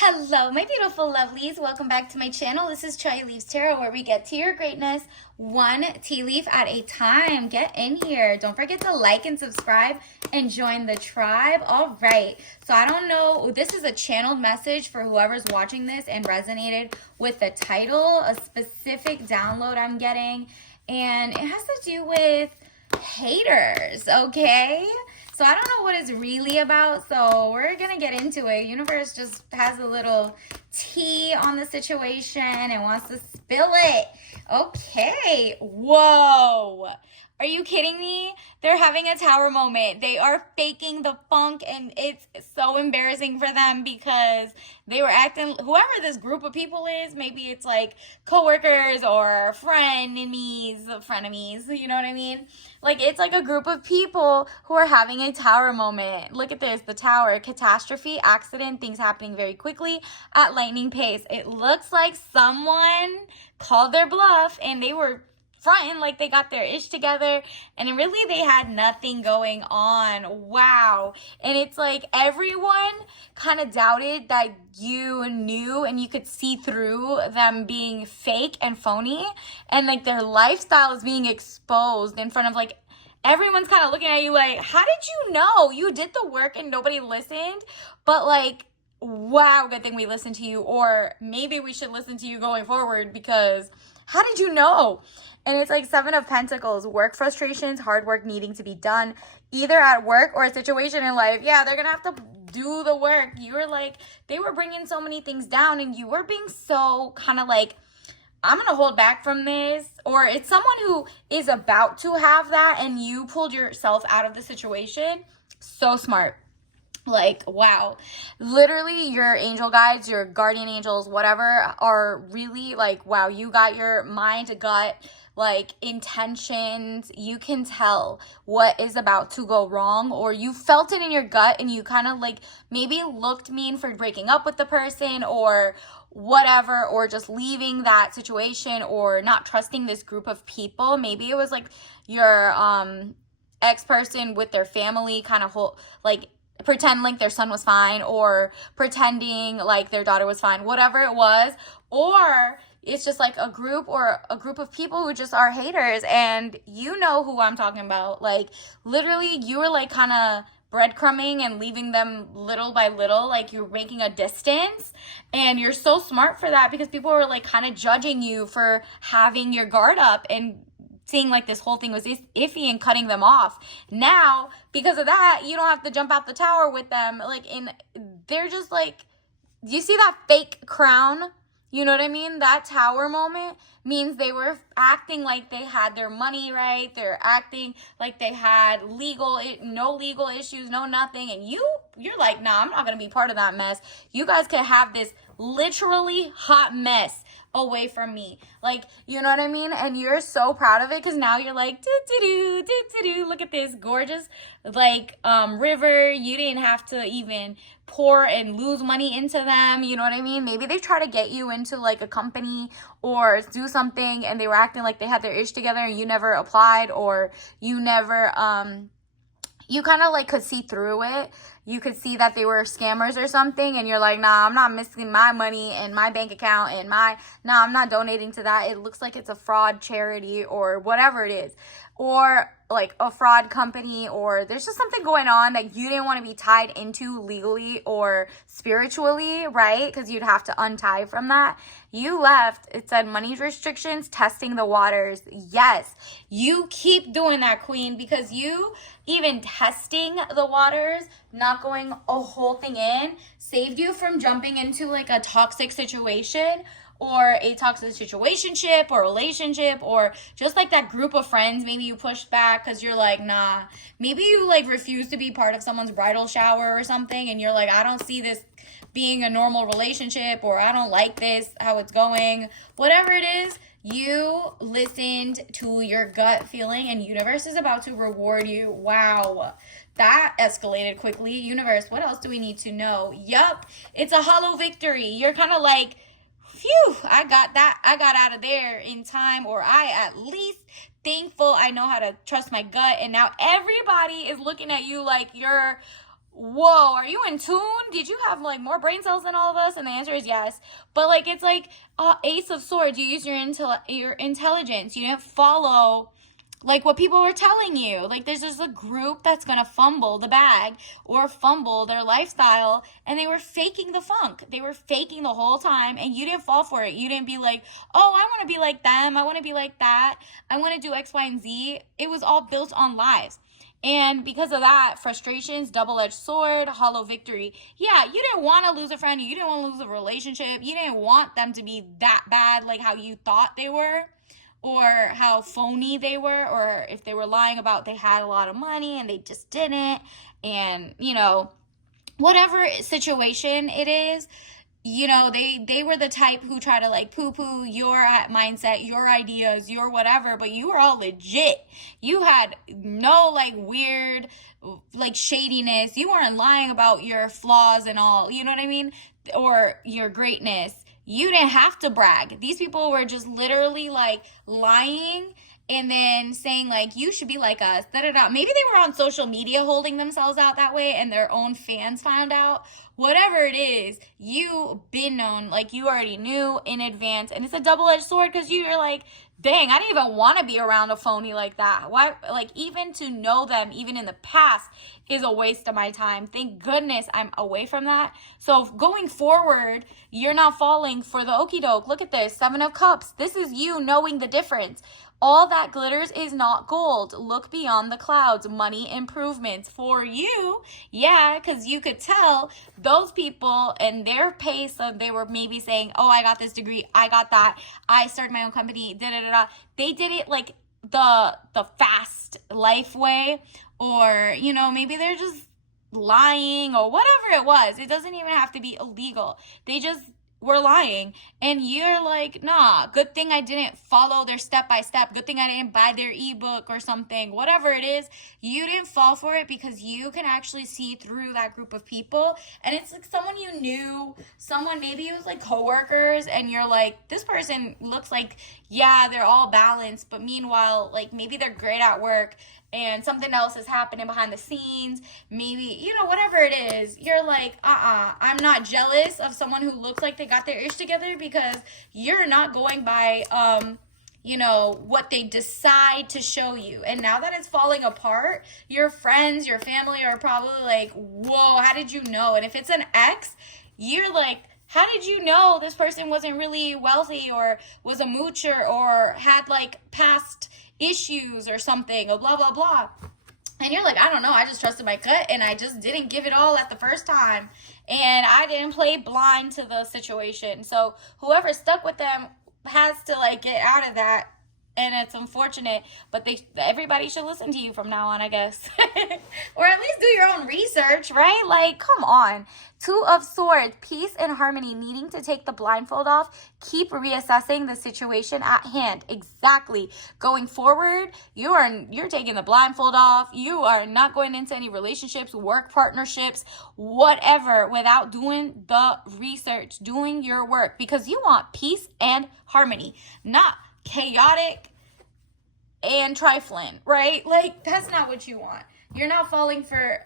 Hello, my beautiful lovelies. Welcome back to my channel. This is Chai Leaves Tarot, where we get to your greatness one tea leaf at a time. Get in here. Don't forget to like and subscribe and join the tribe. All right. So I don't know. This is a channeled message for whoever's watching this and resonated with the title, a specific download I'm getting. And it has to do with haters, okay? So I don't know what it's really about, so we're going to get into it. Universe just has a little tea on the situation and wants to spill it. Okay. Whoa. Are you kidding me? They're having a tower moment. They are faking the funk, and it's so embarrassing for them because they were acting, whoever this group of people is, maybe it's like coworkers or frenemies, you know what I mean? Like, it's like a group of people who are having a tower moment. Look at this, the tower, catastrophe, accident, things happening very quickly at lightning pace. It looks like someone called their bluff and they were fronting like they got their ish together, and really they had nothing going on. Wow. And it's like everyone kind of doubted that you knew, and you could see through them being fake and phony, and like their lifestyle is being exposed in front of like everyone's kind of looking at you like, how did you know? You did the work and nobody listened, but like, wow, good thing we listened to you, or maybe we should listen to you going forward because how did you know? And it's like Seven of Pentacles, work frustrations, hard work needing to be done, either at work or a situation in life. Yeah, they're going to have to do the work. You were like, they were bringing so many things down, and you were being so kind of like, I'm going to hold back from this. Or it's someone who is about to have that, and you pulled yourself out of the situation. So smart. Like, wow. Literally, your angel guides, your guardian angels, whatever, are really like, wow, you got your mind, gut, like intentions. You can tell what is about to go wrong, or you felt it in your gut and you kind of like maybe looked mean for breaking up with the person or whatever, or just leaving that situation, or not trusting this group of people. Maybe it was like your ex-person with their family kind of like pretend like their son was fine, or pretending like their daughter was fine, whatever it was. Or it's just like a group of people who just are haters, and you know who I'm talking about. Like, literally, you were like kind of breadcrumbing and leaving them little by little, like you're making a distance. And you're so smart for that, because people were like kind of judging you for having your guard up and seeing like this whole thing was iffy and cutting them off. Now, because of that, you don't have to jump out the tower with them. Like, they're just like, you see that fake crown? You know what I mean? That tower moment means they were acting like they had their money right. They're acting like they had no legal issues, no nothing. And you're like, nah, I'm not going to be part of that mess. You guys could have this literally hot mess away from me. Like, you know what I mean? And you're so proud of it, because now you're like, look at this gorgeous like river. You didn't have to even pour and lose money into them. You know what I mean? Maybe they try to get you into like a company or do something, and they were acting like they had their ish together and you never applied, or you never you kind of like could see through it. You could see that they were scammers or something, and you're like, nah, I'm not missing my money and my bank account and nah, I'm not donating to that. It looks like it's a fraud charity or whatever it is, or like a fraud company, or there's just something going on that you didn't want to be tied into legally or spiritually, right? Because you'd have to untie from that. You left. It said money restrictions, testing the waters. Yes, you keep doing that, queen, because you even testing the waters, not going a whole thing in, saved you from jumping into like a toxic situation, or a toxic situationship or relationship, or just like that group of friends. Maybe you pushed back because you're like, nah. Maybe you like refuse to be part of someone's bridal shower or something, and you're like, I don't see this being a normal relationship, or I don't like this, how it's going. Whatever it is, you listened to your gut feeling, and universe is about to reward you. Wow. That escalated quickly. Universe, what else do we need to know? Yup, it's a hollow victory. You're kind of like, phew, I got out of there in time, or I at least thankful I know how to trust my gut. And now everybody is looking at you like you're whoa, are you in tune? Did you have like more brain cells than all of us? And the answer is yes. But like, it's like Ace of Swords. You use your intelligence. You didn't follow like what people were telling you. Like, there's just a group that's gonna fumble the bag or fumble their lifestyle, and they were faking the funk. They were faking the whole time, and you didn't fall for it. You didn't be like, oh, I want to be like them, I want to be like that, I want to do X, Y, and Z. It was all built on lies. And because of that, frustrations, double-edged sword, hollow victory. Yeah, you didn't want to lose a friend, you didn't want to lose a relationship, you didn't want them to be that bad like how you thought they were, or how phony they were, or if they were lying about they had a lot of money and they just didn't, and, you know, whatever situation it is, you know, they were the type who try to like poo-poo your mindset, your ideas, your whatever, but you were all legit. You had no like weird like shadiness. You weren't lying about your flaws and all, you know what I mean? Or your greatness. You didn't have to brag. These people were just literally like lying and then saying like, you should be like us, da-da-da. Maybe they were on social media holding themselves out that way and their own fans found out. Whatever it is, you've been known, like you already knew in advance. And it's a double-edged sword because you're like, dang, I didn't even want to be around a phony like that. Why? Like, even to know them, even in the past, is a waste of my time. Thank goodness I'm away from that. So going forward, you're not falling for the okie doke. Look at this, 7 of Cups. This is you knowing the difference. All that glitters is not gold. Look beyond the clouds. Money improvements for you. Yeah, because you could tell those people and their pace of, they were maybe saying, oh, I got this degree, I got that, I started my own company, da-da-da-da. They did it like the fast life way, or, you know, maybe they're just lying or whatever it was. It doesn't even have to be illegal. They just were lying, and you're like, nah, good thing I didn't follow their step-by-step, good thing I didn't buy their ebook or something, whatever it is. You didn't fall for it because you can actually see through that group of people, and it's like someone you knew, someone maybe it was like coworkers, and you're like, this person looks like, yeah, they're all balanced, but meanwhile, like maybe they're great at work and something else is happening behind the scenes, maybe, you know, whatever it is, you're like, I'm not jealous of someone who looks like they got their ish together, because you're not going by, you know, what they decide to show you. And now that it's falling apart, your friends, your family are probably like, whoa, how did you know? And if it's an ex, you're like, how did you know this person wasn't really wealthy or was a moocher or had like past issues or something, or blah, blah, blah. And you're like, I don't know, I just trusted my gut and I just didn't give it all at the first time. And I didn't play blind to the situation. So whoever stuck with them has to like get out of that. And it's unfortunate, but everybody should listen to you from now on, I guess. Or at least do your own research, right? Like, come on. 2 of Swords, peace and harmony, needing to take the blindfold off. Keep reassessing the situation at hand. Exactly. Going forward, you're taking the blindfold off. You are not going into any relationships, work partnerships, whatever, without doing the research, doing your work, because you want peace and harmony, not chaotic and trifling, right? Like, that's not what you want. You're not falling for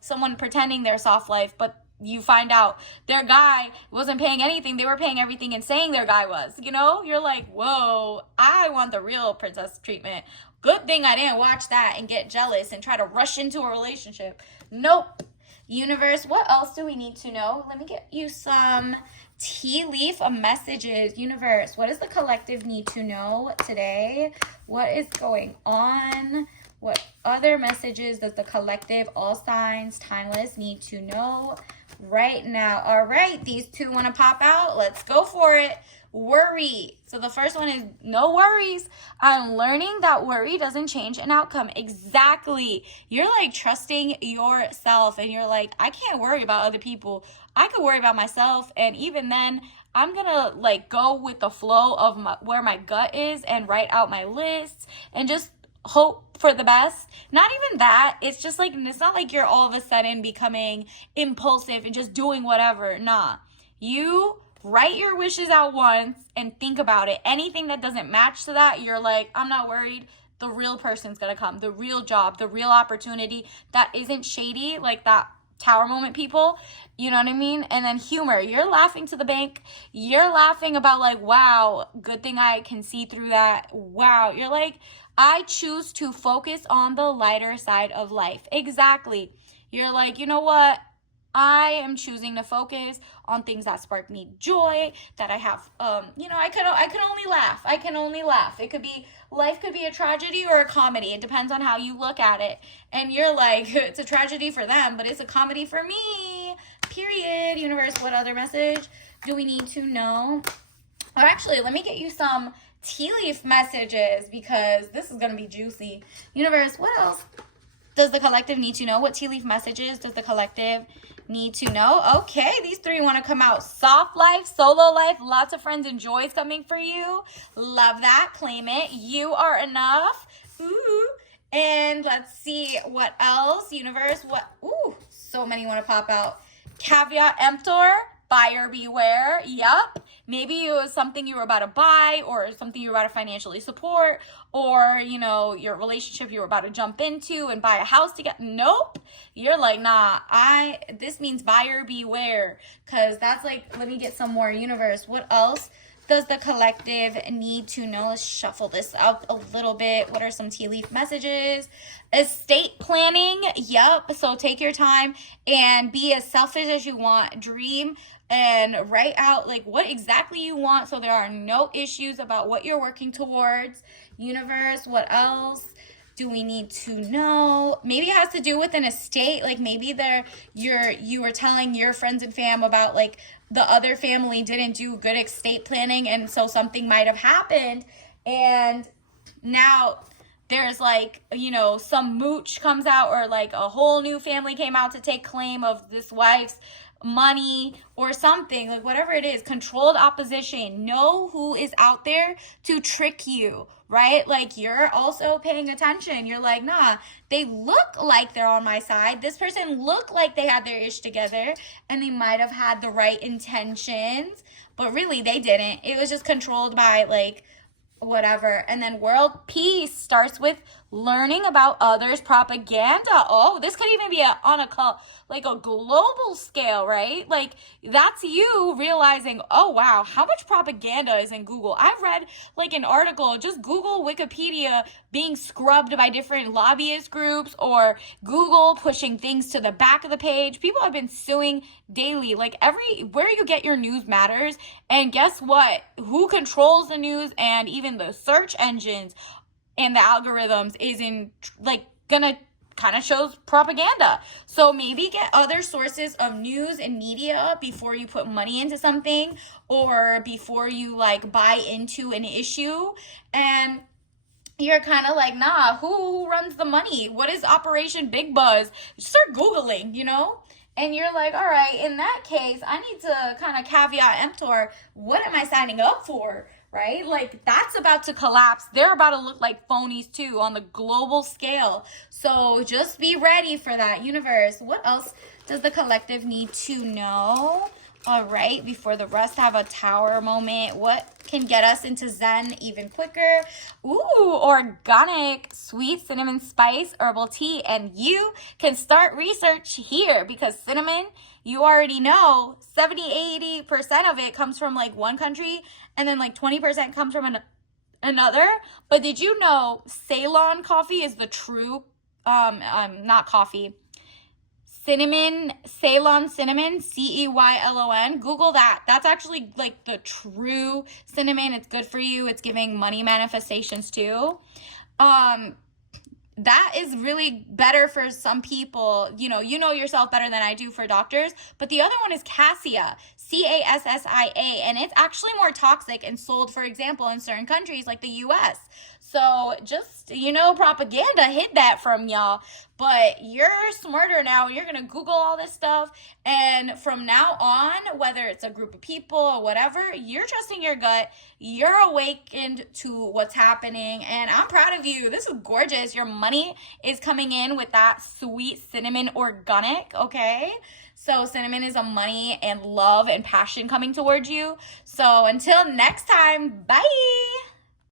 someone pretending they're soft life, but you find out their guy wasn't paying anything. They were paying everything and saying their guy was, you know? You're like, whoa, I want the real princess treatment. Good thing I didn't watch that and get jealous and try to rush into a relationship. Nope. Universe, what else do we need to know? Let me get you some tea leaf messages. Universe, what does the collective need to know today? What is going on? What other messages does the collective, all signs, timeless, need to know right now? All right, these 2 want to pop out. Let's go for it. Worry. So the first one is no worries. I'm learning that worry doesn't change an outcome. Exactly. You're like trusting yourself and you're like, I can't worry about other people. I could worry about myself. And even then, I'm going to like go with the flow of where my gut is and write out my lists and just hope for the best. Not even that. It's just like, it's not like you're all of a sudden becoming impulsive and just doing whatever. Nah. You write your wishes out once and think about it. Anything that doesn't match to that, you're like, I'm not worried. The real person's gonna come. The real job, the real opportunity that isn't shady, like that tower moment people, you know what I mean? And then humor, you're laughing to the bank. You're laughing about like, wow, good thing I can see through that. Wow, you're like, I choose to focus on the lighter side of life. Exactly. You're like, you know what? I am choosing to focus on things that spark me joy, that I have, I can only laugh. I can only laugh. It could be, life could be a tragedy or a comedy. It depends on how you look at it. And you're like, it's a tragedy for them, but it's a comedy for me, period. Universe, what other message do we need to know? Or actually, let me get you some tea leaf messages because this is going to be juicy. Universe, what else does the collective need to know? What tea leaf messages does the collective need to know? Okay, these three want to come out. Soft life, solo life, lots of friends and joys coming for you. Love that. Claim it. You are enough. Ooh. And let's see what else. Universe, what? Ooh, so many want to pop out. Caveat emptor. Buyer beware. Yup. Maybe it was something you were about to buy or something you were about to financially support or, your relationship you were about to jump into and buy a house together. Nope. You're like, nah, this means buyer beware because that's like, let me get some more. Universe. What else does the collective need to know? Let's shuffle this out a little bit. What are some tea leaf messages? Estate planning. Yep. So take your time and be as selfish as you want. Dream and write out like what exactly you want so there are no issues about what you're working towards. Universe, what else do we need to know? Maybe it has to do with an estate. Like maybe you were telling your friends and fam about like the other family didn't do good estate planning and so something might have happened and now there's like, some mooch comes out or like a whole new family came out to take claim of this wife's money or something, like whatever it is. Controlled opposition. Know who is out there to trick you, right? Like you're also paying attention. You're like, nah, they look like they're on my side. This person looked like they had their ish together and they might have had the right intentions, but really they didn't. It was just controlled by like whatever. And then world peace starts with learning about others' propaganda. Oh, this could even be on a global scale, right? Like that's you realizing, oh wow, how much propaganda is in Google. I've read like an article, just Google Wikipedia being scrubbed by different lobbyist groups or Google pushing things to the back of the page. People have been suing daily. Like where you get your news matters. And guess what? Who controls the news and even the search engines and the algorithms is gonna kind of shows propaganda. So maybe get other sources of news and media before you put money into something or before you like buy into an issue. And you're kind of like, nah, who runs the money? What is Operation Big Buzz? Start Googling, And you're like, all right, in that case, I need to kind of caveat emptor, what am I signing up for? Right? Like that's about to collapse. They're about to look like phonies too on the global scale. So just be ready for that. Universe, what else does the collective need to know? All right, before the rest have a tower moment, what can get us into Zen even quicker? Ooh, organic sweet cinnamon spice herbal tea. And you can start research here because cinnamon, you already know 70-80% of it comes from like one country and then like 20% comes from another. But did you know Ceylon coffee is the true, not coffee, cinnamon, Ceylon cinnamon, Ceylon. Google that. That's actually like the true cinnamon. It's good for you. It's giving money manifestations too. That is really better for some people. You know yourself better than I do for doctors. But the other one is Cassia, Cassia, and it's actually more toxic and sold, for example, in certain countries like the US. So just, propaganda hid that from y'all. But you're smarter now. You're going to Google all this stuff. And from now on, whether it's a group of people or whatever, you're trusting your gut. You're awakened to what's happening. And I'm proud of you. This is gorgeous. Your money is coming in with that sweet cinnamon organic, okay? So cinnamon is a money and love and passion coming towards you. So until next time, bye.